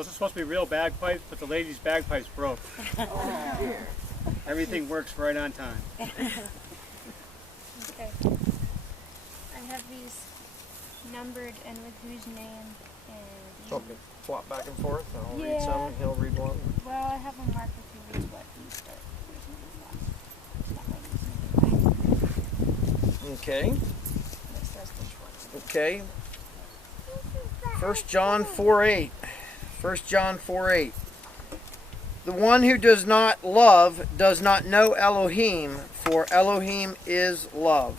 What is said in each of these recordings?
Those are supposed to be real bagpipes, but the lady's bagpipes broke. Everything works right on time. Okay. I have these numbered and with whose name and Want me to flop back and forth? I'll read Yeah. some and he'll read one. well, I have them marked with who reads what. You start. Where's the last? Okay. It says which one. Okay. 1 John 4:8. 1 John 4:8. The one who does not love does not know Elohim, for Elohim is love.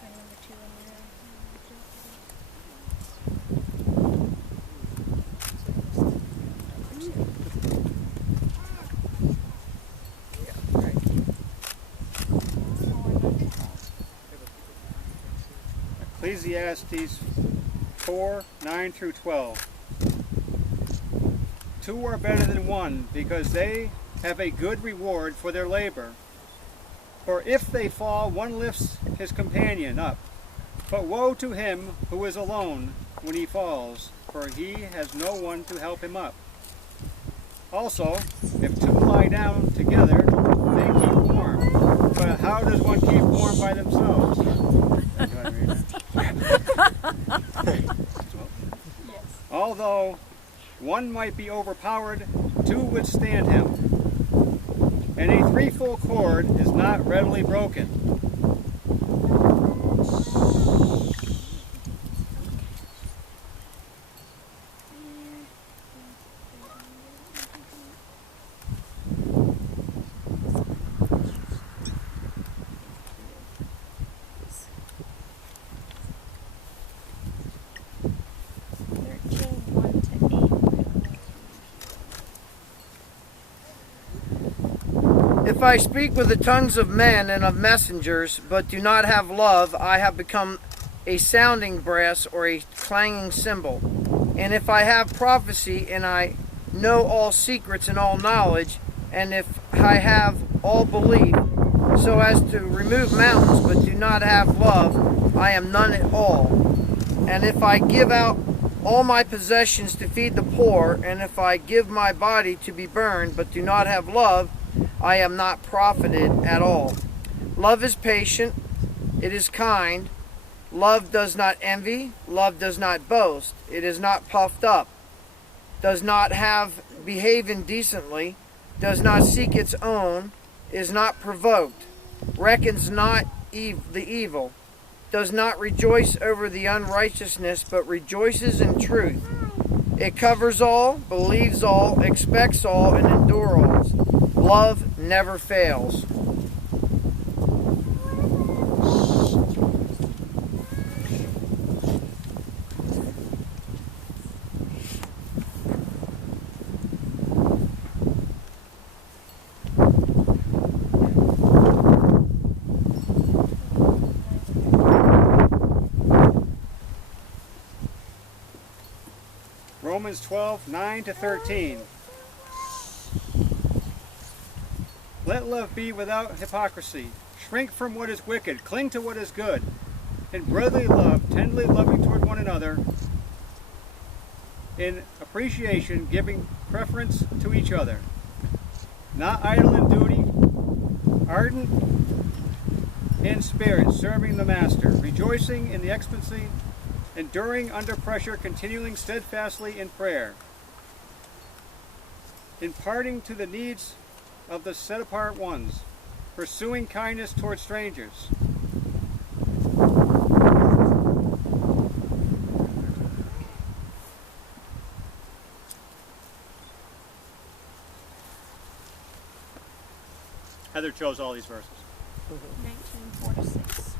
Find number 2 Ecclesiastes 4:9 through 12. Two are better than one, because they have a good reward for their labor. For if they fall, one lifts his companion up. But woe to him who is alone when he falls, for he has no one to help him up. Also, if two lie down together, they keep warm. But how does one keep warm by themselves? Although one might be overpowered, two withstand him. And a threefold cord is not readily broken. If I speak with the tongues of men and of messengers, but do not have love, I have become a sounding brass or a clanging cymbal. And if I have prophecy, and I know all secrets and all knowledge, and if I have all belief, so as to remove mountains, but do not have love, I am none at all. And if I give out all my possessions to feed the poor, and if I give my body to be burned, but do not have love, I am not profited at all. Love is patient, it is kind. Love does not envy, love does not boast, it is not puffed up, does not behave indecently, does not seek its own, is not provoked, reckons not the evil, does not rejoice over the unrighteousness, but rejoices in truth. It covers all, believes all, expects all, and endures all. Love never fails. Romans 12:9 to 13. Let love be without hypocrisy. Shrink from what is wicked. Cling to what is good. In brotherly love, tenderly loving toward one another. In appreciation, giving preference to each other. Not idle in duty, ardent in spirit, serving the master. Rejoicing in the excellency, enduring under pressure, continuing steadfastly in prayer. Imparting to the needs of the set-apart ones, pursuing kindness toward strangers. Heather chose all these verses. 19:4-6.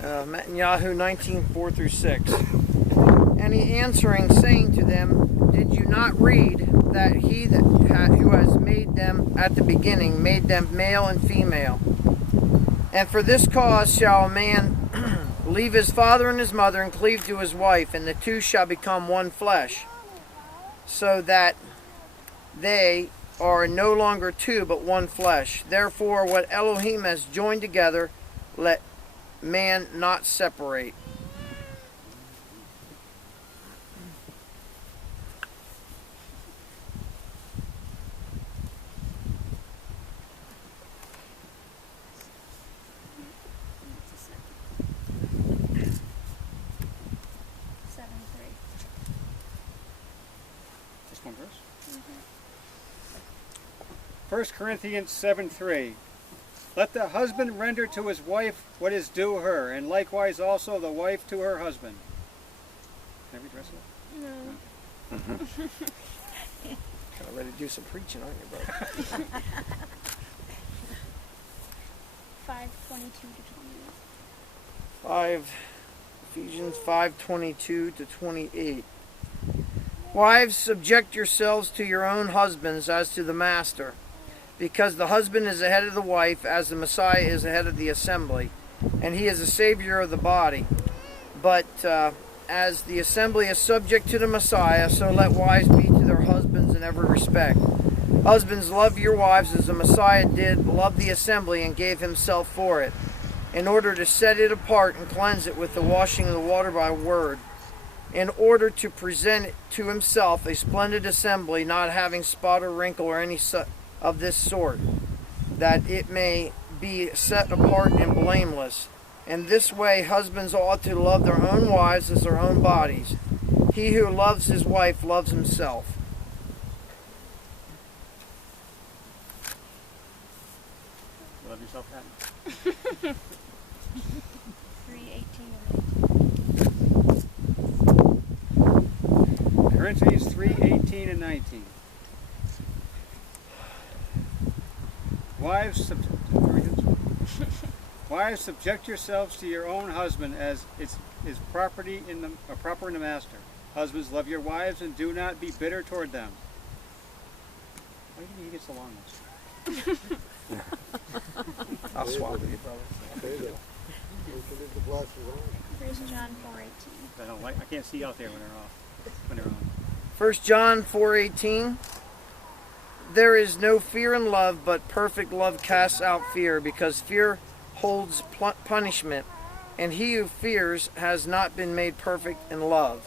Netanyahu 19:4 through 6. And he answering, saying to them, Did you not read that he who has made them at the beginning made them male and female? And for this cause shall a man leave his father and his mother and cleave to his wife, and the two shall become one flesh, so that they are no longer two but one flesh. Therefore what Elohim has joined together, let man not separate. 1 Corinthians 7:3. Let the husband render to his wife what is due her, and likewise also the wife to her husband. Can I read the rest of it? No. Kind of ready to do some preaching, aren't you, brother? 5:22 to 28. 5 Ephesians 5:22 to 28. Wives, subject yourselves to your own husbands as to the master, because the husband is the head of the wife, as the Messiah is the head of the assembly, and he is the Savior of the body. But as the assembly is subject to the Messiah, so let wives be to their husbands in every respect. Husbands, love your wives as the Messiah did love the assembly and gave himself for it, in order to set it apart and cleanse it with the washing of the water by word, in order to present it to himself a splendid assembly, not having spot or wrinkle or any of this sort, that it may be set apart and blameless. In this way, husbands ought to love their own wives as their own bodies. He who loves his wife loves himself. Love yourself, Patton. 3:18 and 19. Corinthians 3:18 and 19. Wives, subject yourselves to your own husband as is proper in the master. Husbands, love your wives and do not be bitter toward them. Why do you think he gets along with this? I'll swap with you, brother. There you go. 1 John 4:18. I can't see out there when they're on. 1 John 4:18. There is no fear in love, but perfect love casts out fear, because fear holds punishment, and he who fears has not been made perfect in love.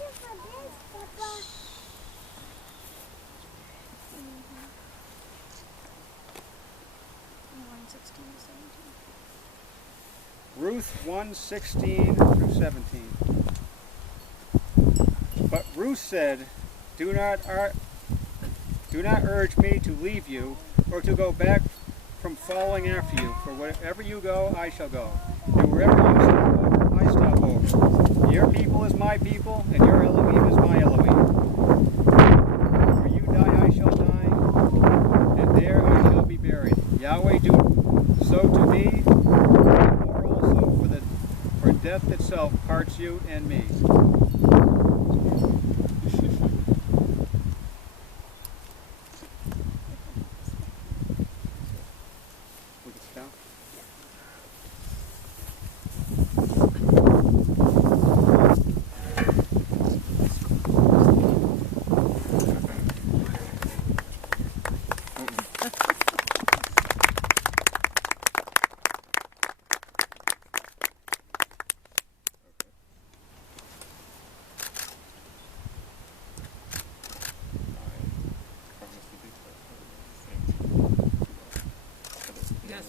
Ruth 1:16 through 17. But Ruth said, Do not urge me to leave you or to go back from following after you. For wherever you go, I shall go. And wherever you stop over, I stop over. Your people is my people, and your Elohim is my Elohim. Where you die, I shall die, and there I shall be buried. Yahweh do so to me, and more also, for death itself parts you and me.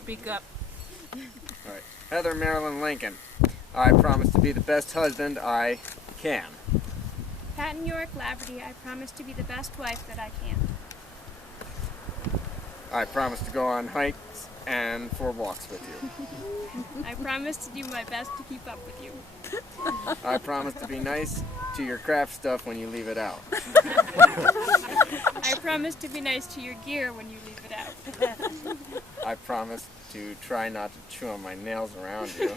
Speak up. All right. Heather Marilyn Lincoln. I promise to be the best husband I can. Patton York Laverty. I promise to be the best wife that I can. I promise to go on hikes and for walks with you. I promise to do my best to keep up with you. I promise to be nice to your craft stuff when you leave it out. I promise to be nice to your gear when you leave it out. I promise to try not to chew on my nails around you.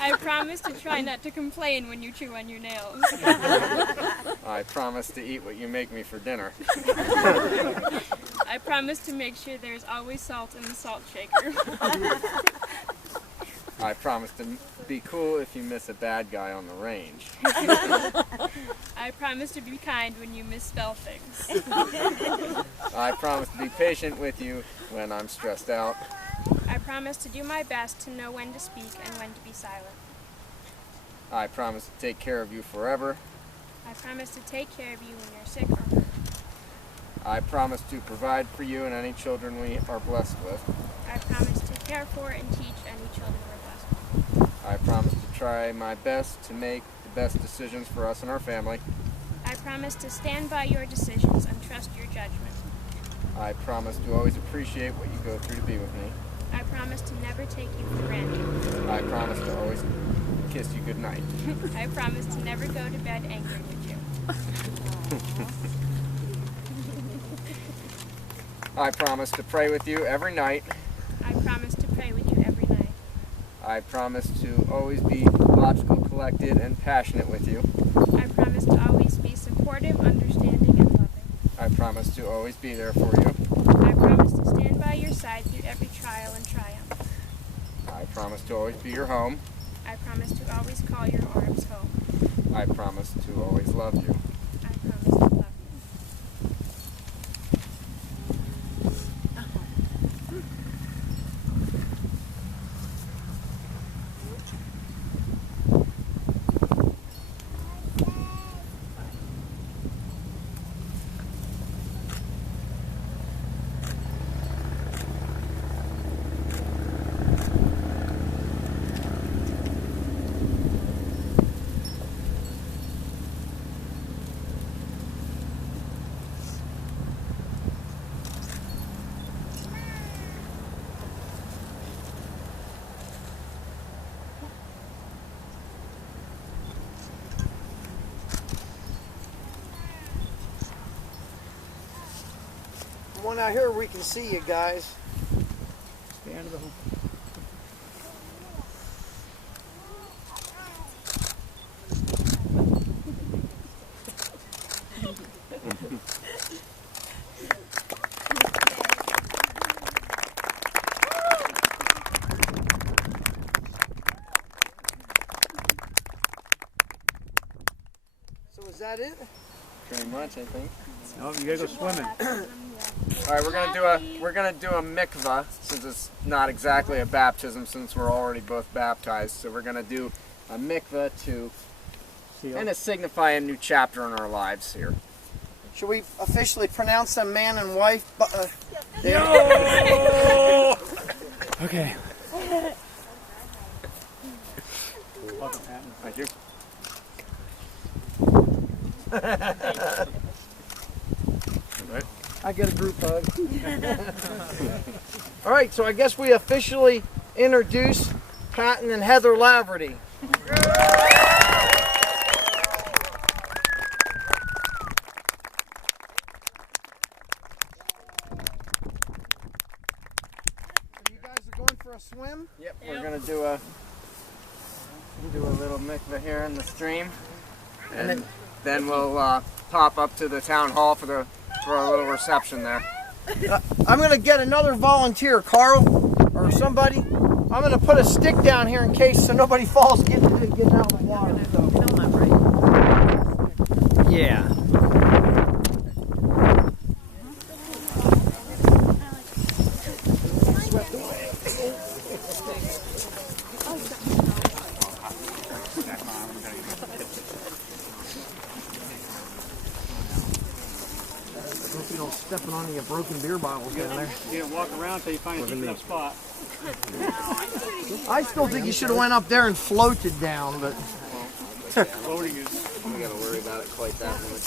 I promise to try not to complain when you chew on your nails. I promise to eat what you make me for dinner. I promise to make sure there's always salt in the salt shaker. I promise to be cool if you miss a bad guy on the range. I promise to be kind when you misspell things. I promise to be patient with you when I'm stressed out. I promise to do my best to know when to speak and when to be silent. I promise to take care of you forever. I promise to take care of you when you're sick or hurt. I promise to provide for you and any children we are blessed with. I promise to care for and teach any children we're blessed with. I promise to try my best to make the best decisions for us and our family. I promise to stand by your decisions and trust your judgment. I promise to always appreciate what you go through to be with me. I promise to never take you for granted. I promise to always kiss you goodnight. I promise to never go to bed angry with you. I promise to pray with you every night. I promise to pray with you every night. I promise to always be logical, collected, and passionate with you. I promise to always be supportive, understanding, and loving. I promise to always be there for you. I promise to stand by your side through every trial and triumph. I promise to always be your home. I promise to always call your arms home. I promise to always love you. I promise to love you. Come on out here where we can see you guys. Stay under the hoop. So is that it? Pretty much, I think. Oh, you gotta go swimming. All right, we're gonna do a mikvah, since it's not exactly a baptism, since we're already both baptized. So we're gonna do a mikvah to kind of signify a new chapter in our lives here. Should we officially pronounce them man and wife? Okay. Welcome, Patton. Thank you. I get a group hug. All right, so I guess we officially introduce Patton and Heather Laverty. So you guys are going for a swim? Yep, we're gonna do a little mikvah here in the stream, and then we'll pop up to the town hall for a little reception there. I'm going to get another volunteer, Carl, or somebody. I'm going to put a stick down here in case so nobody falls getting out of the water. Yeah. Hope you don't stepping on any broken beer bottles down there. You're gonna walk around till you find a deep enough spot. I still think you should have went up there and floated down, but Floating is. We gotta worry about it quite that much.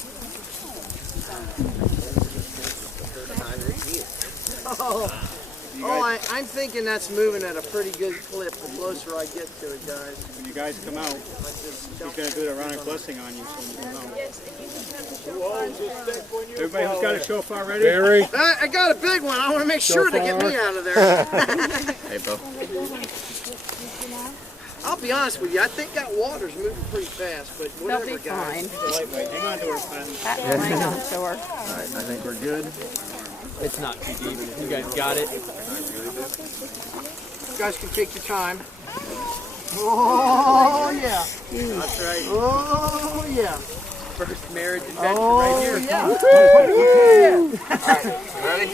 I'm thinking that's moving at a pretty good clip the closer I get to it, guys. When you guys come out, he's gonna do the Aaronic blessing on you, so you know. Everybody who's got a shofar ready? Barry. I got a big one. I want to make sure to get me out of there. Hey, Bill. I'll be honest with you. I think that water's moving pretty fast, but whatever, They'll be guys. fine. Hang on to her, Patton. Hang on to her. Alright, I think we're good. It's not too deep. You guys got it. You guys can take your time. Oh, yeah. That's right. Oh, yeah. First marriage adventure Oh, right here. yeah. Alright, ready?